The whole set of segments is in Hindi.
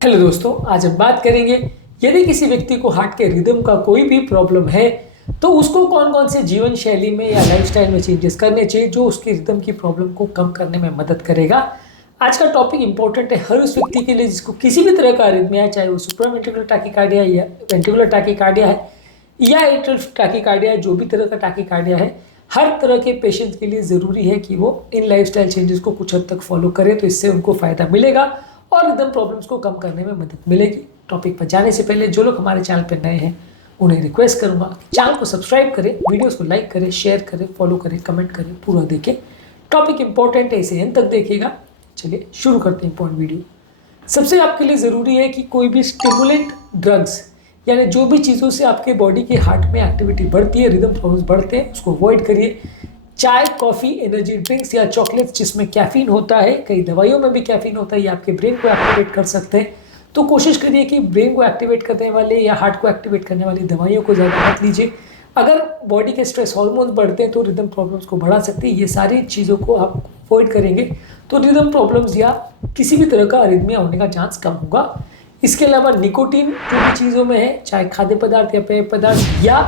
हेलो दोस्तों, आज हम बात करेंगे यदि किसी व्यक्ति को हार्ट के रिदम का कोई भी प्रॉब्लम है तो उसको कौन कौन से जीवन शैली में या लाइफस्टाइल में चेंजेस करने चाहिए जो उसकी रिदम की प्रॉब्लम को कम करने में मदद करेगा। आज का टॉपिक इंपॉर्टेंट है हर उस व्यक्ति के लिए जिसको किसी भी तरह का अरिथमिया है, चाहे वो सुप्रावेंट्रिकुलर टैकीकार्डिया या वेंट्रिकुलर टैकीकार्डिया है या एट्रियल टैकीकार्डिया है। जो भी तरह का टैकीकार्डिया है, हर तरह के पेशेंट्स के लिए ज़रूरी है कि वो इन लाइफस्टाइल चेंजेस को कुछ हद तक फॉलो करें, तो इससे उनको फ़ायदा मिलेगा और रिदम प्रॉब्लम्स को कम करने में मदद मिलेगी। टॉपिक पर जाने से पहले जो लोग हमारे चैनल पर नए हैं उन्हें रिक्वेस्ट करूंगा कि चैनल को सब्सक्राइब करें, वीडियोस को लाइक करें, शेयर करें, फॉलो करें, कमेंट करें, पूरा देखें। टॉपिक इंपॉर्टेंट है, इसे एंड तक देखिएगा। चलिए शुरू करते हैं इंपॉर्टेंट वीडियो। सबसे आपके लिए ज़रूरी है कि कोई भी स्टिमुलेंट ड्रग्स यानी जो भी चीज़ों से आपके बॉडी के हार्ट में एक्टिविटी बढ़ती है, रिदम प्रॉब्लम्स बढ़ते हैं, उसको अवॉइड करिए। चाय, कॉफ़ी, एनर्जी ड्रिंक्स या चॉकलेट्स जिसमें कैफीन होता है, कई दवाइयों में भी कैफीन होता है, ये आपके ब्रेन को एक्टिवेट कर सकते हैं। तो कोशिश करिए कि ब्रेन को एक्टिवेट करने वाले या हार्ट को एक्टिवेट करने वाली दवाइयों को ज़्यादा मत लीजिए। अगर बॉडी के स्ट्रेस हार्मोन्स बढ़ते हैं तो रिदम प्रॉब्लम्स को बढ़ा सकते हैं। ये सारी चीज़ों को आप अवॉइड करेंगे तो रिदम प्रॉब्लम्स या किसी भी तरह का अरिथमिया होने का चांस कम होगा। इसके अलावा निकोटीन जो भी चीज़ों में है, चाहे खाद्य पदार्थ या पेय पदार्थ या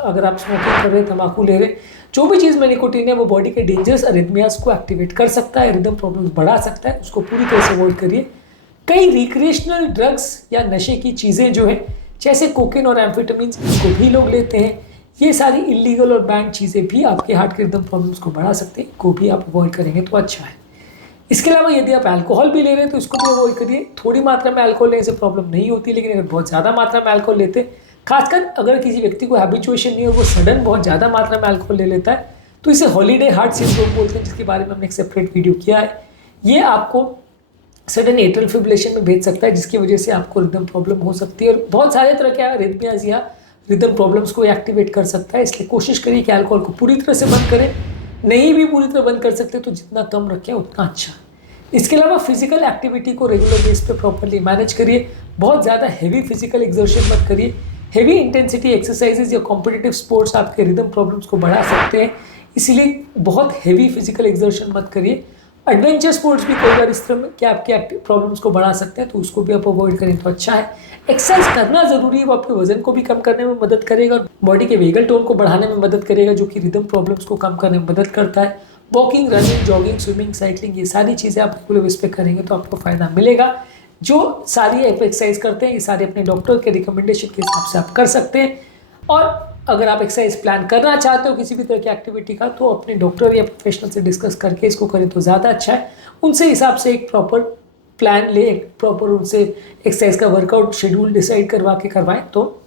अगर आप स्मोकिंग कर रहे हैं, तंबाकू ले रहे हैं, जो भी चीज़ में निकोटीन है वो बॉडी के डेंजरस अरिथमियास को एक्टिवेट कर सकता है, रिदम प्रॉब्लम्स बढ़ा सकता है, उसको पूरी तरह से अवॉइड करिए। कई रिक्रिएशनल ड्रग्स या नशे की चीज़ें जो है जैसे कोकेन और एम्फेटामिन, इसको भी लोग लेते हैं। ये सारी इलीगल और बैंड चीज़ें भी आपके हार्ट के रिदम प्रॉब्लम्स को बढ़ा सकते हैं, को भी आप अवॉइड करेंगे तो अच्छा है। इसके अलावा यदि आप अल्कोहल भी ले रहे हैं तो इसको भी अवॉइड करिए। थोड़ी मात्रा में अल्कोहल लेने से प्रॉब्लम नहीं होती, लेकिन अगर बहुत ज़्यादा मात्रा में अल्कोहल लेते हैं, खासकर अगर किसी व्यक्ति को हैबिचुएशन नहीं हो, वो सडन बहुत ज़्यादा मात्रा में अल्कोहल ले लेता है, तो इसे हॉलीडे हार्ट सिंड्रोम बोलते हैं, जिसके बारे में हमने एक सेपरेट वीडियो किया है। ये आपको सडन एट्रियल फिब्रिलेशन में भेज सकता है, जिसकी वजह से आपको रिदम प्रॉब्लम हो सकती है और बहुत सारे तरह के अरिथमियाज या रिदम प्रॉब्लम्स को एक्टिवेट कर सकता है। इसलिए कोशिश करिए कि अल्कोहल को पूरी तरह से बंद करें। नहीं भी पूरी तरह बंद कर सकते तो जितना कम रखें उतना अच्छा। इसके अलावा फिजिकल एक्टिविटी को रेगुलर बेस पे प्रॉपर्ली मैनेज करिए। बहुत ज़्यादा हेवी फिजिकल एक्सर्शन मत करिए। हेवी इंटेंसिटी एक्सरसाइजेज या कॉम्पिटिटिव स्पोर्ट्स आपके रिदम प्रॉब्लम्स को बढ़ा सकते हैं, इसीलिए बहुत हेवी फिजिकल एक्सर्शन मत करिए। एडवेंचर स्पोर्ट्स भी कई बार इस तरह के आपके प्रॉब्लम्स को बढ़ा सकते हैं, तो उसको भी आप अवॉइड करें तो अच्छा है। एक्सरसाइज करना ज़रूरी है, वो आपके वजन को भी कम करने में मदद करेगा और बॉडी के वेगल टोन को बढ़ाने में मदद करेगा, जो कि रिदम प्रॉब्लम्स को कम करने में मदद करता है। Walking, running, jogging, swimming, cycling, ये सारी चीज़ें आप रेगुलर बेस पे करेंगे तो आपको फ़ायदा मिलेगा। जो सारी एक्सरसाइज करते हैं ये सारे अपने डॉक्टर के रिकमेंडेशन के हिसाब से आप कर सकते हैं। और अगर आप एक्सरसाइज प्लान करना चाहते हो किसी भी तरह की एक्टिविटी का, तो अपने डॉक्टर या प्रोफेशनल से डिस्कस करके इसको करें तो ज़्यादा अच्छा है। उनसे हिसाब से एक प्रॉपर प्लान ले, एक प्रॉपर उनसे एक्सरसाइज का वर्कआउट शेड्यूल डिसाइड करवा के करवाएं तो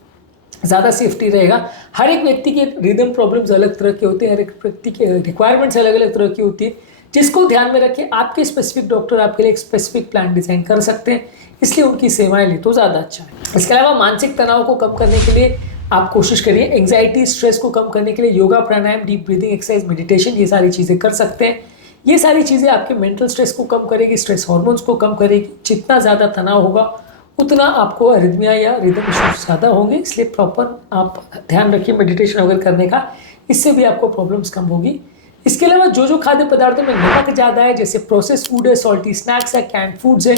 ज़्यादा सेफ्टी रहेगा। हर एक व्यक्ति के रिदम प्रॉब्लम्स अलग तरह के होते हैं, हर एक व्यक्ति के रिक्वायरमेंट्स अलग अलग तरह की होती है, जिसको ध्यान में रखें आपके स्पेसिफिक डॉक्टर आपके लिए एक स्पेसिफिक प्लान डिज़ाइन कर सकते हैं, इसलिए उनकी सेवाएं ले तो ज़्यादा अच्छा है। इसके अलावा मानसिक तनाव को कम करने के लिए आप कोशिश करिए, एंग्जाइटी, स्ट्रेस को कम करने के लिए योगा, प्राणायाम, डीप ब्रीदिंग एक्सरसाइज, मेडिटेशन, ये सारी चीज़ें कर सकते हैं। ये सारी चीज़ें आपके मेंटल स्ट्रेस को कम करेगी, स्ट्रेस हार्मोन्स को कम करेगी। जितना ज़्यादा तनाव होगा उतना आपको अरिथमिया या रिदम इश्यूज ज़्यादा होंगे, इसलिए प्रॉपर आप ध्यान रखिए मेडिटेशन वगैरह करने का, इससे भी आपको प्रॉब्लम्स कम होगी। इसके अलावा जो खाद्य पदार्थों में नमक ज़्यादा है, जैसे प्रोसेस फूड है, सॉल्टी स्नैक्स है, कैंड फूड्स है,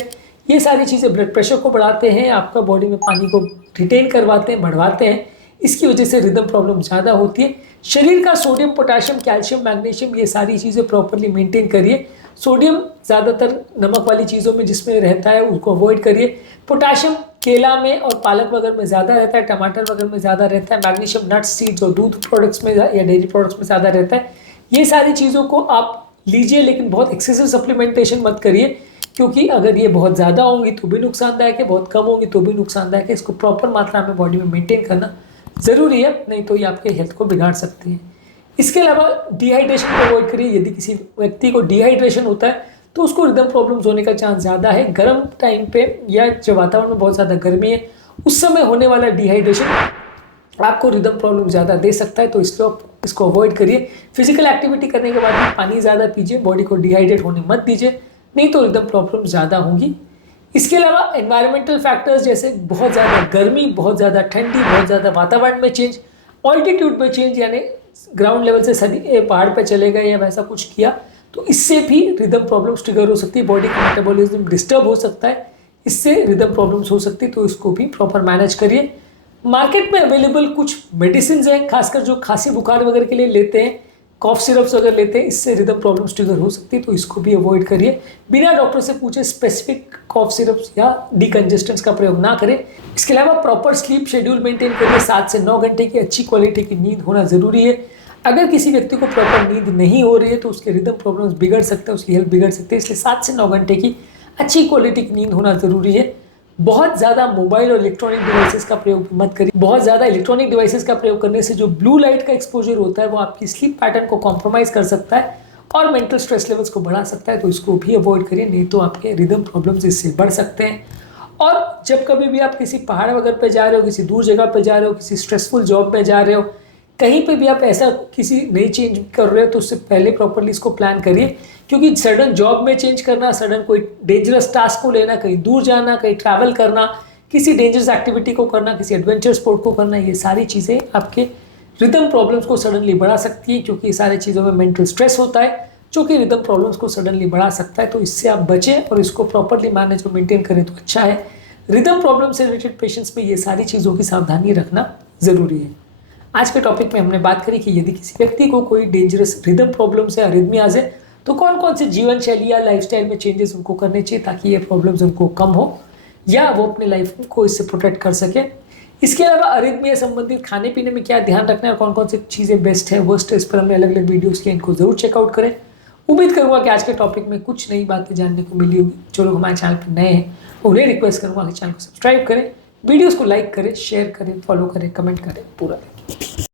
ये सारी चीज़ें ब्लड प्रेशर को बढ़ाते हैं, आपका बॉडी में पानी को रिटेन करवाते हैं, बढ़वाते हैं, इसकी वजह से रिदम प्रॉब्लम ज़्यादा होती है। शरीर का सोडियम, पोटाशियम, कैल्शियम, मैग्नीशियम, ये सारी चीज़ें प्रॉपरली मेंटेन करिए। सोडियम ज़्यादातर नमक वाली चीज़ों में जिसमें रहता है उसको अवॉइड करिए। पोटाशियम केला में और पालक वगैरह में ज़्यादा रहता है, टमाटर वगैरह में ज़्यादा रहता है। मैग्नीशियम नट्स, सीड्स और दूध प्रोडक्ट्स में या डेयरी प्रोडक्ट्स में ज़्यादा रहता है। ये सारी चीज़ों को आप लीजिए, लेकिन बहुत एक्सेसिव सप्लीमेंटेशन मत करिए, क्योंकि अगर ये बहुत ज़्यादा होंगी तो भी नुकसानदायक है, बहुत कम होंगी तो भी नुकसानदायक है। इसको प्रॉपर मात्रा में बॉडी में मेंटेन करना ज़रूरी है, नहीं तो ये आपके हेल्थ को बिगाड़ सकती है। इसके अलावा डिहाइड्रेशन को अवॉइड करिए। यदि किसी व्यक्ति को डिहाइड्रेशन होता है तो उसको रिदम प्रॉब्लम्स होने का चांस ज़्यादा है। गर्म टाइम पे या जब वातावरण में बहुत ज़्यादा गर्मी है उस समय होने वाला डिहाइड्रेशन आपको रिदम प्रॉब्लम ज़्यादा दे सकता है, तो इसलिए आप इसको अवॉइड करिए। फिजिकल एक्टिविटी करने के बाद भी पानी ज़्यादा पीजिए, बॉडी को डिहाइड्रेट होने मत दीजिए, नहीं तो रिदम प्रॉब्लम ज़्यादा होंगी। इसके अलावा एनवायरमेंटल फैक्टर्स जैसे बहुत ज़्यादा गर्मी, बहुत ज़्यादा ठंडी, बहुत ज़्यादा वातावरण में चेंज, ऑल्टीट्यूड में चेंज, यानी ग्राउंड लेवल से सदी पहाड़ पर चले गए या वैसा कुछ किया तो इससे भी रिदम प्रॉब्लम्स ट्रिगर हो सकती है, बॉडी का मेटाबॉलिज्म डिस्टर्ब हो सकता है। इससे रिदम प्रॉब्लम्स हो सकती है, तो इसको भी प्रॉपर मैनेज करिए। मार्केट में अवेलेबल कुछ मेडिसिन हैं, खासकर जो खांसी बुखार वगैरह के लिए लेते हैं, कॉफ सिरप्स अगर लेते हैं, इससे रिदम प्रॉब्लम्स ट्रिगर हो सकती है, तो इसको भी अवॉइड करिए। बिना डॉक्टर से पूछे स्पेसिफिक कॉफ सिरप्स या डिकंजेस्टेंट्स का प्रयोग ना करें। इसके अलावा प्रॉपर स्लीप शेड्यूल मेंटेन करिए। 7 से 9 घंटे की अच्छी क्वालिटी की नींद होना जरूरी है। अगर किसी व्यक्ति को प्रॉपर नींद नहीं हो रही है तो उसके रिदम प्रॉब्लम्स बिगड़ सकते हैं, उसकी हेल्थ बिगड़ सकती है, इसलिए 7 से 9 घंटे की अच्छी क्वालिटी की नींद होना जरूरी है। बहुत ज़्यादा मोबाइल और इलेक्ट्रॉनिक डिवाइसेस का प्रयोग मत करिए। बहुत ज़्यादा इलेक्ट्रॉनिक डिवाइसेस का प्रयोग करने से जो ब्लू लाइट का एक्सपोजर होता है वो आपकी स्लीप पैटर्न को कॉम्प्रोमाइज़ कर सकता है और मेंटल स्ट्रेस लेवल्स को बढ़ा सकता है, तो इसको भी अवॉइड करिए, नहीं तो आपके रिदम प्रॉब्लम्स इससे बढ़ सकते हैं। और जब कभी भी आप किसी पहाड़ वगैरह पे जा रहे हो, किसी दूर जगह पे जा रहे हो, किसी स्ट्रेसफुल जॉब पे जा रहे हो, कहीं पे भी आप ऐसा किसी नई चेंज कर रहे हो, तो उससे पहले प्रॉपरली इसको प्लान करिए, क्योंकि सडन जॉब में चेंज करना, सडन कोई डेंजरस टास्क को लेना, कहीं दूर जाना, कहीं ट्रैवल करना, किसी डेंजरस एक्टिविटी को करना, किसी एडवेंचर स्पोर्ट को करना, ये सारी चीज़ें आपके रिदम प्रॉब्लम्स को सडनली बढ़ा सकती है, क्योंकि ये सारी चीज़ों में मेंटल स्ट्रेस होता है जो कि रिदम प्रॉब्लम्स को सडनली बढ़ा सकता है। तो इससे आप बचें और इसको प्रॉपरली मैनेज और मेंटेन करें तो अच्छा है। रिदम प्रॉब्लम से रिलेटेड पेशेंट्स में ये सारी चीज़ों की सावधानी रखना ज़रूरी है। आज के टॉपिक में हमने बात करी कि यदि किसी व्यक्ति को कोई डेंजरस रिदम प्रॉब्लम से अरिथमियाज है तो कौन कौन से जीवन शैली या लाइफस्टाइल में चेंजेस उनको करने चाहिए ताकि ये प्रॉब्लम्स उनको कम हो या वो अपने लाइफ को इससे प्रोटेक्ट कर सके। इसके अलावा अरिथमिया संबंधित खाने पीने में क्या ध्यान रखना है और कौन कौन सी चीज़ें बेस्ट है वर्स्ट है, इस पर हमने अलग अलग वीडियोज़ किए, इनको जरूर चेकआउट करें। उम्मीद करूंगा कि आज के टॉपिक में कुछ नई बातें जानने को मिली होगी। जो लोग हमारे चैनल पर नए हैं उन्हें रिक्वेस्ट करूंगा कि चैनल को सब्सक्राइब करें, वीडियोज़ को लाइक करें, शेयर करें, फॉलो करें, कमेंट करें, पूरा करें।